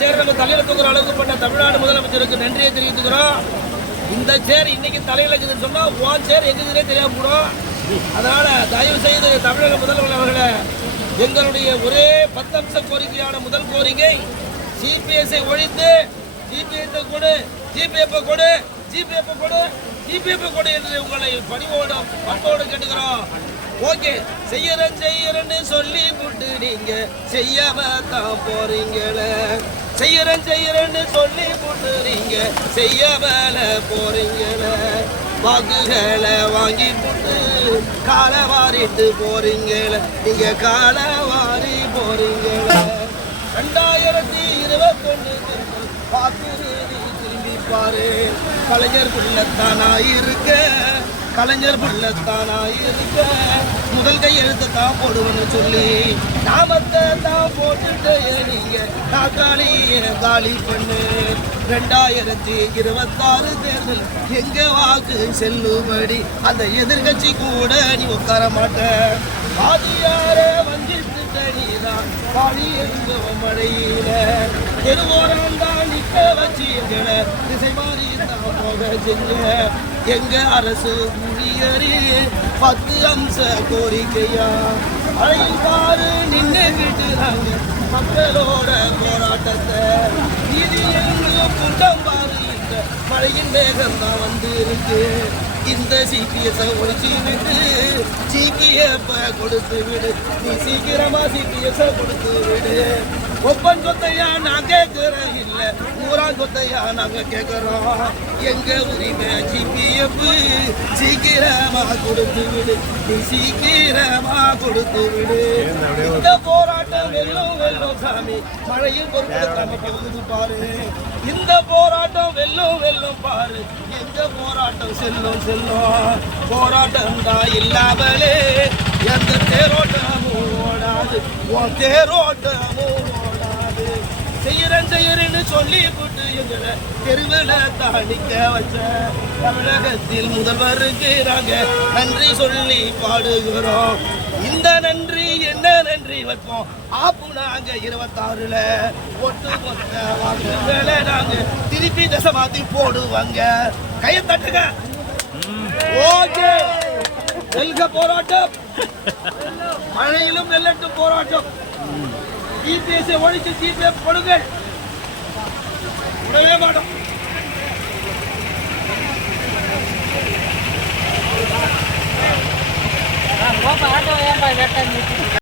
சேர் நம்ம தலையில தூக்குற அளவுக்கு பண்ண தமிழ்நாடு முதலமைச்சருக்கு நன்றியை தெரிவித்துக்கிறோம். இந்த சேர் இன்னைக்கு தலையில இருக்குதுன்னு சொன்னா உன் சேர் எங்குதுன்னே தெரியாம போடும். அதனால தயவு செய்து தமிழக முதல்வர் அவர்களை எங்களுடைய ஒரே 10 அம்ச கோரிக்கையான முதல் கோரிக்கை ஜிபிஎஸ்ஐ ஒழித்து ஜிபிஎஸ் கொடு, ஜிபிஎஃப் கொடு, ஜிபிஎஃப் கொடு, ஜிபிஎஃப் கொடு என்று உங்களை பணிவோடு பண்போடு கேட்டுக்கிறோம். ஓகே, செய்யறேன்னு சொல்லி போட்டு நீங்க செய்யாம தான் போறீங்களே. செய்யறேன்னு சொல்லி போட்டு நீங்க செய்யாமல போறீங்களே. வாக்குகளை வாங்கி போட்டு காலை வாரிட்டு போறீங்களே. நீங்க காலை வாரி போறீங்களே. 2021 வாக்கு திரும்பி பாரு. கலைஞர் புள்ளத்தானா இருக்க, கலைஞர் புள்ளத்தானா இருக்க, முதல் கையெழுத்து தான் போடுவேன்னு சொல்லி நாமத்தை தான் போட்டுட்டு நீங்க காலி பண்ணு. 2026 தேர்தல் எங்க வாக்கு செல்லுபடி அந்த எதிர்கட்சி கூட நீ உட்கார மாட்ட. பாதியார வஞ்சித்துட்ட நீதான் பாடி எங்க மழையில தெருவோரம் தான் நிக்க வச்சு எங்களை திசை மாறி தான் போக செஞ்ச எங்க அரசு ஊழியரே 10 அம்ச கோரிக்கையா மழையில் பாரு நின்று விட்டுறாங்க மக்களோட போராட்டத்தை. இது எங்களும் கூட்டம் பாரு இந்த மழையின் வேகம் தான் வந்து இருக்கு. இந்த சிபிஎஸ் ஒழிச்சு விட்டு சிபிஎஃப் கொடுத்து விடு. நீ சீக்கிரமா சிபிஎஸ் கொடுத்து விடு. ஒப்பன் சொத்தையா நான் கேட்கிறேன், இல்ல ஊரான் சொத்தையா நாங்க கேட்கிறோம். எங்க உரிமை ஜிபிஎஃப் சீக்கிரமா கொடுத்து விடு. நீ சீக்கிரமா கொடுத்து விடு. இந்த போராட்டம் வெல்லும் சாமி, மழையில் பொருட்கள் பகுதி பாரு. இந்த போராட்டம் வெல்லும் பாரு. எங்க போராட்டம் செல்லும். போராட்டம் தான் இல்லாமலே எந்த தேரோட்டமும் ஓடாது. உன் தேரோட்டமும் ஓடாது. செய்யறேன்னு சொல்லி போட்டு எங்களை தெருவில் தாண்டிக்க வச்ச தமிழகத்தில் முதல்வருக்கு நாங்க நன்றி சொல்லி பாடுகிறோம். இந்த நன்றி என்ன நன்றி வைப்போம். ஆப்பு நாங்க 26ல ஒட்டு மொத்த வாக்குகளை நாங்க திருப்பி தசை மாத்தி போடுவாங்க. கையை தட்டுங்க. ஓகே, வெல்க போராட்டம். மழையிலும் வெள்ளட்டும் போராட்டம். ஜிபிஎஸ் ஒழிச்சு ஜிபிஎஃப் கொடுங்கள். விடவே மாட்டோம்.